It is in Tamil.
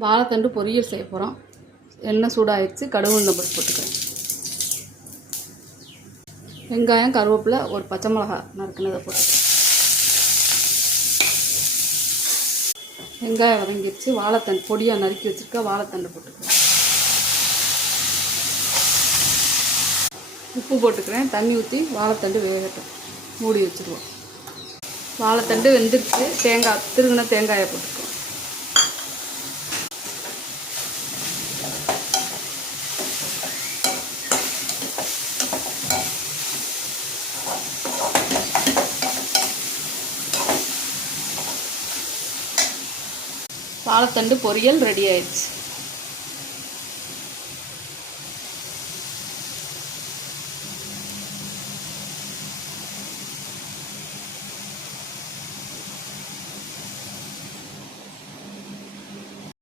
வாழைத்தண்டு பொரியல் செய்ய போகிறோம். எண்ணெய் சூடாகிடுச்சு. கடுகு உளுந்தம் பருப்பு போட்டுக்கிறேன். வெங்காயம், கருவேப்பிலை, ஒரு பச்சை மிளகா நறுக்குனதை போட்டுக்கிறேன். வெங்காயம் வதங்கிடுச்சு. வாழைத்தண்டு பொடியாக நறுக்கி வச்சுருக்க வாழைத்தண்டு போட்டுக்கிறேன். உப்பு போட்டுக்கிறேன். தண்ணி ஊற்றி வாழைத்தண்டு வேகட்டும். மூடி வச்சுருவோம். வாழைத்தண்டு வெந்துடுச்சு. தேங்காய் திருகுன தேங்காயை போட்டுக்குவோம். வாழைத்தண்டு பொரியல் ரெடி ஆயிடுச்சு.